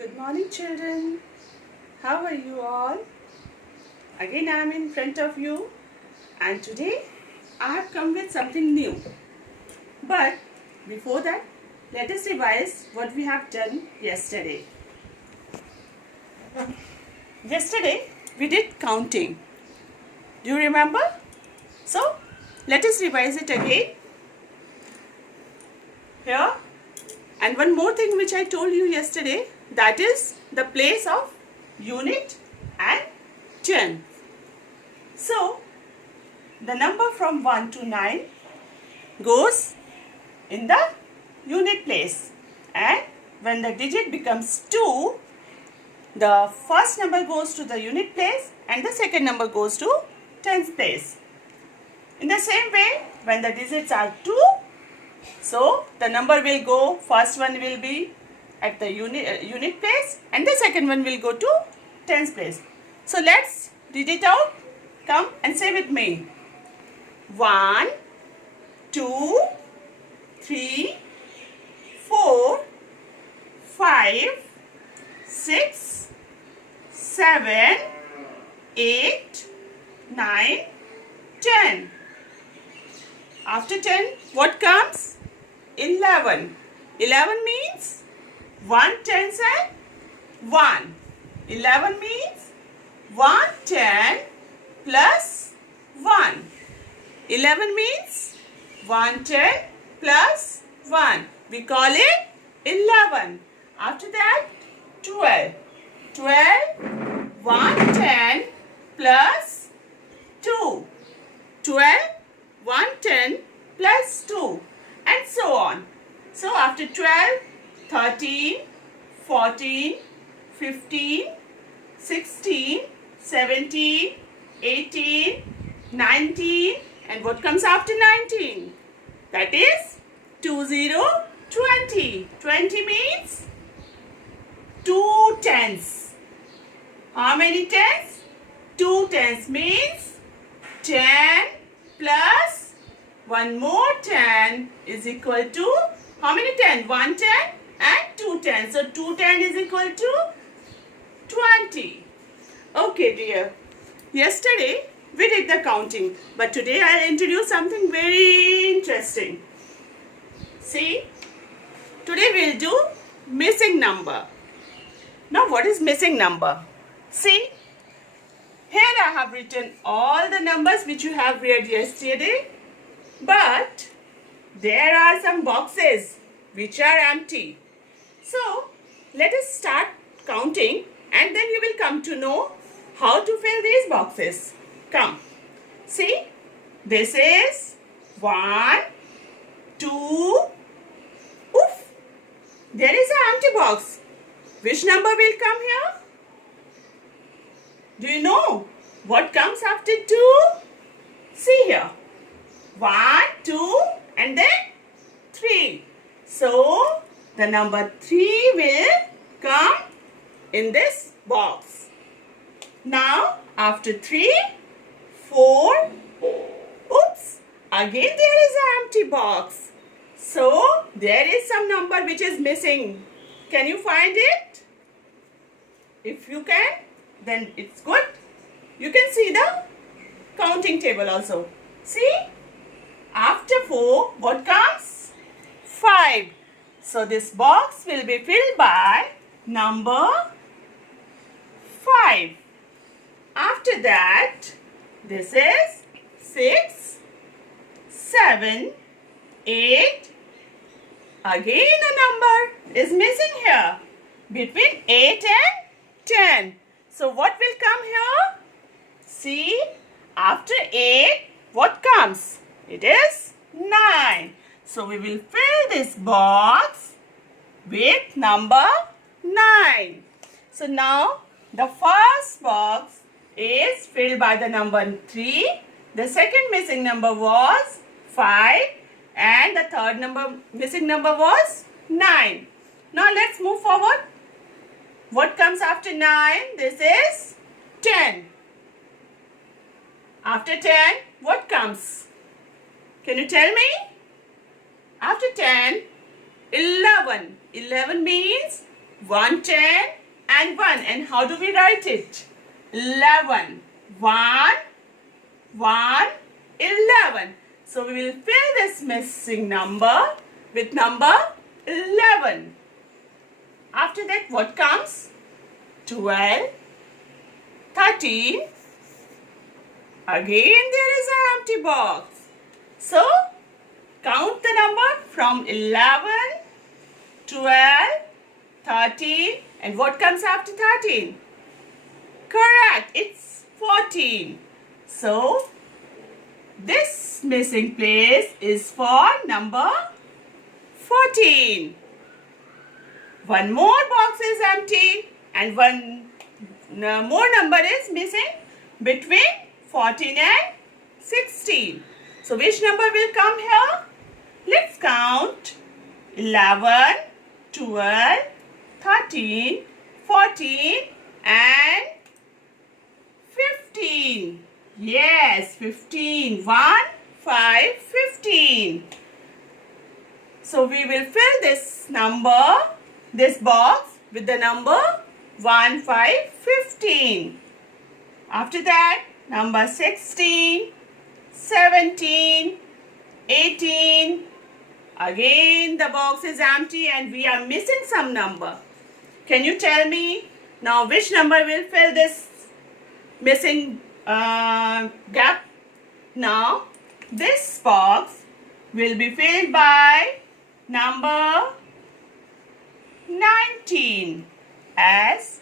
Good morning, children. How are you all? Again, I am in front of you, and today I have come with something new. But before that, let us revise what we have done yesterday. Yesterday, we did counting. Do you remember? So, let us revise it again. Here. And one more thing which I told you yesterday, that is the place of unit and tenth. So, the number from 1 to 9 goes in the unit place, and when the digit becomes 2, the first number goes to the unit place and the second number goes to tenth place. In the same way, when the digits are 2, so the number will go, first one will be at the unit place and the second one will go to tens place. So let's read it out. Come and say with me. 1, 2, 3, 4, 5, 6, 7, 8, 9, 10. After 10, what comes? 11. 11 means 1 tens and 1. 11 means 1 10 plus 1. 11 means 1 10 plus 1. We call it 11. After that, 12. 12, 1 10 plus 2. 12, 1 10 plus 2, and so on. So after 12, 13, 14, 15, 16, 17, 18, 19, and what comes after 19? That is 20, 20. 20 means 2 tens. How many tens? 2 tens means 10 plus 1 more 10 is equal to, how many 10? 1 10 and 2 10. So 2 10 is equal to 20. Okay dear. Yesterday we did the counting, but today I'll introduce something very interesting. See, today we'll do missing number. Now what is missing number? See, here I have written all the numbers which you have read yesterday, but there are some boxes which are empty. So let us start counting, and then you will come to know how to fill these boxes. Come. See, this is 1, 2, oof, there is an empty box. Which number will come here? Do you know what comes after 2? See here. 1, 2, and then 3. So, the number 3 will come in this box. Now, after 3, 4, oops, again there is an empty box. So, there is some number which is missing. Can you find it? If you can, then it's good. You can see the counting table also. See? After 4, what comes? 5. So this box will be filled by number 5. After that, this is 6, 7, 8. Again a number is missing here between 8 and 10. So what will come here? See, after 8, what comes? It is 9. So we will fill this box with number 9. So now the first box is filled by the number 3. The second missing number was 5. And the third missing number was 9. Now let's move forward. What comes after 9? This is 10. After 10, what comes? Can you tell me? After 10, 11. 11 means 1, 10 and 1. And how do we write it? 11. 1, 1, 11. So we will fill this missing number with number 11. After that, what comes? 12, 13. Again there is an empty box. So count the number from 11, 12, 13, and what comes after 13? Correct, it's 14. So this missing place is for number 14. One more box is empty and one more number is missing between 14 and 16. So which number will come here? Let's count. 11, 12, 13, 14 and 15. Yes, 15. 1, 5, 15. So we will fill this box with the number 1, 5, 15. After that, number 16, 17, 18. Again the box is empty and we are missing some number. Can you tell me now which number will fill this missing gap? Now this box will be filled by number 19. As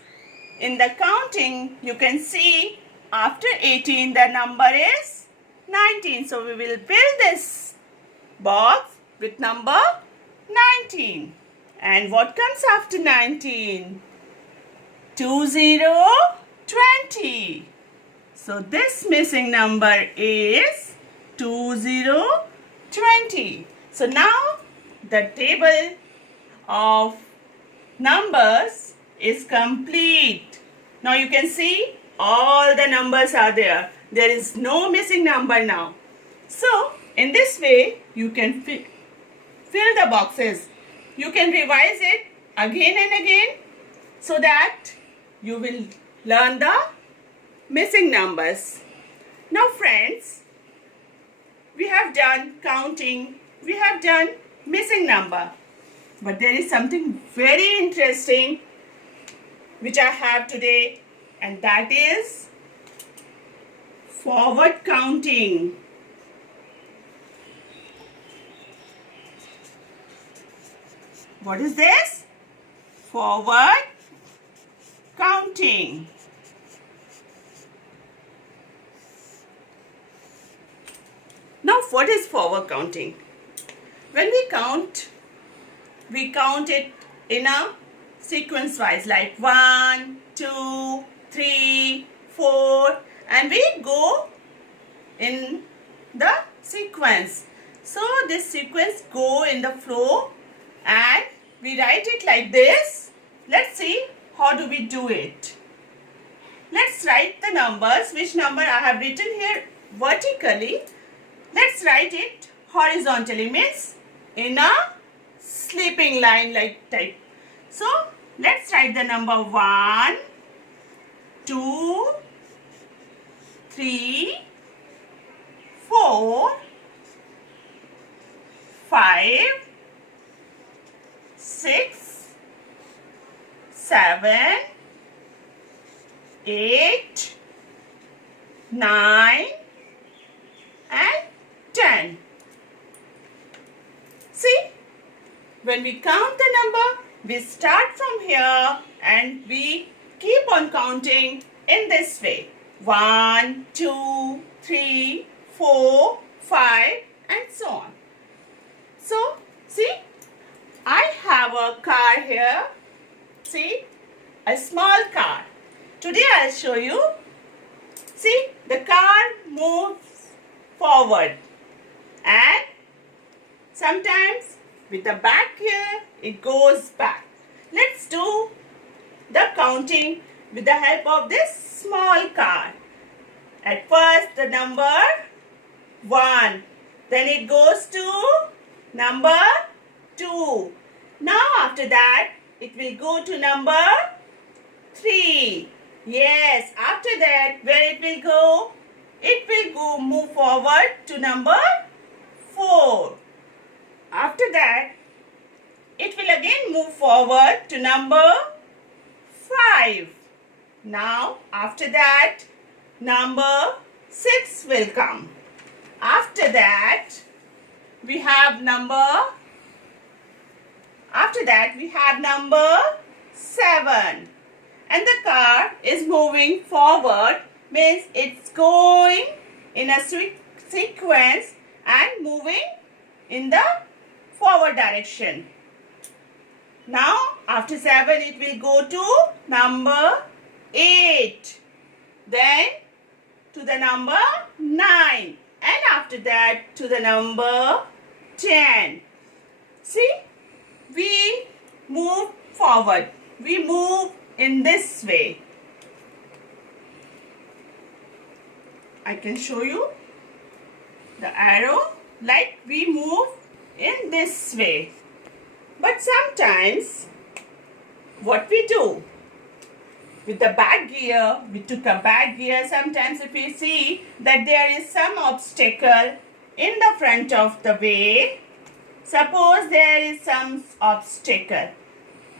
in the counting you can see after 18 the number is 19. So we will fill this box with number 19. And what comes after 19? 20, 20. So this missing number is 20, 20. So now the table of numbers is complete. Now you can see all the numbers are there. There is no missing number now. So in this way you can fill the boxes. You can revise it again and again so that you will learn the missing numbers. Now friends, we have done counting, we have done missing number. But there is something very interesting which I have today, and that is forward counting. What is this? Forward counting. Now what is forward counting? When we count it in a sequence wise, like 1, 2, 3, 4, and we go in the sequence. So this sequence go in the flow and we write it like this. Let's see how do we do it. Let's write the numbers. Which number I have written here vertically. Let's write it horizontally, means in a sleeping line like type. So let's write the number 1, 2, 3, 4, 5, 6, 7, 8, 9 and 10. See, when we count the number, we start from here and we keep on counting in this way. 1, 2, 3, 4, 5 and so on. So, see, I have a car here. See, a small car. Today I'll show you. See, the car moves forward and sometimes with the back gear it goes back. Let's do the counting with the help of this small car. At first the number 1, then it goes to number 2. Now after that it will go to number 3. Yes, after that, where it will go? It will go move forward to number 4. After that, it will again move forward to number 5. Now, after that, number 6 will come. After that, we have number 7. And the car is moving forward, means it's going in a sequence and moving in the forward direction. Now, after 7, it will go to number 8. Then to the number 9. And after that to the number 10. See, we move forward. We move in this way. I can show you the arrow, like we move in this way. But sometimes what we do with the back gear, we took a back gear. Sometimes if we see that there is some obstacle in the front of the way, suppose there is some obstacle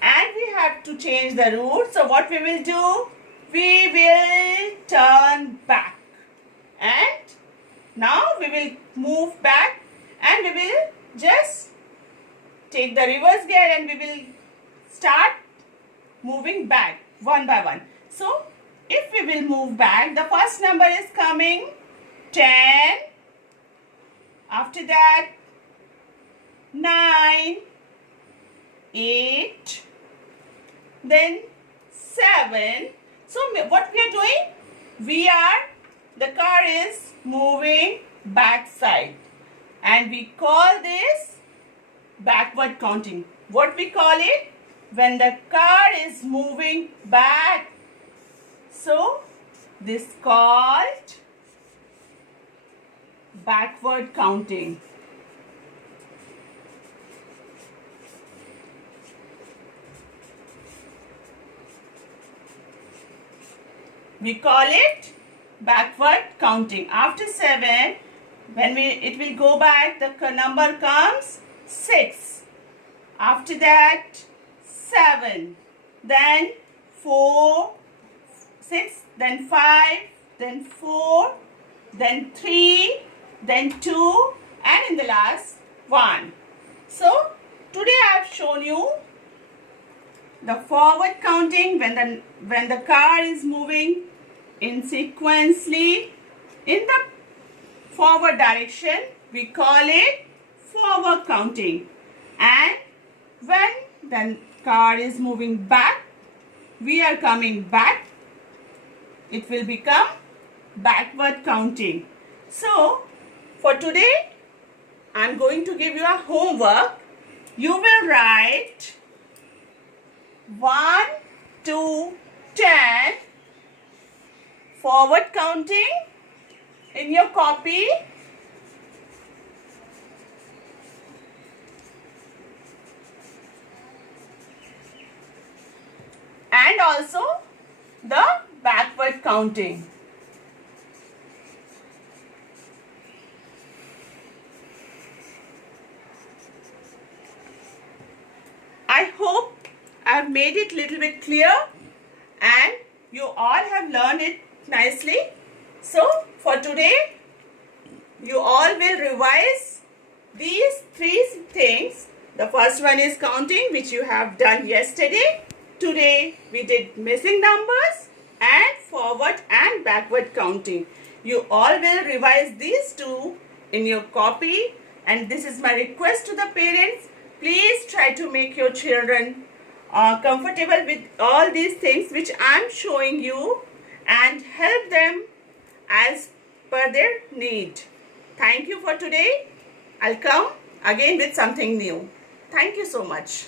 and we have to change the route. So what we will do? We will turn back. And now we will move back and we will just take the reverse gear and we will start moving back one by one. So if we will move back, the first number is coming 10. After that 9, 8, then 7. So what we are doing? The car is moving backside and we call this backward counting. What we call it? When the car is moving back. So this called backward counting. We call it backward counting. After 7, when it will go back, the number comes 6. After that 7, then 4, 6, then 5, then 4, then 3, then 2, and in the last 1. So today I have shown you the forward counting when the car is moving in sequentially in the forward direction. We call it forward counting. And when the car is moving back, we are coming back, it will become backward counting. So for today I am going to give you a homework. You will write 1 to 10 forward counting in your copy. And also the backward counting. I hope I have made it little bit clear and you all have learned it nicely. So for today you all will revise these 3 things. The first one is counting, which you have done yesterday. Today we did missing numbers and forward and backward counting. You all will revise these 2 in your copy, and this is my request to the parents. Please try to make your children comfortable with all these things which I am showing you and help them as per their need. Thank you for today. I'll come again with something new. Thank you so much.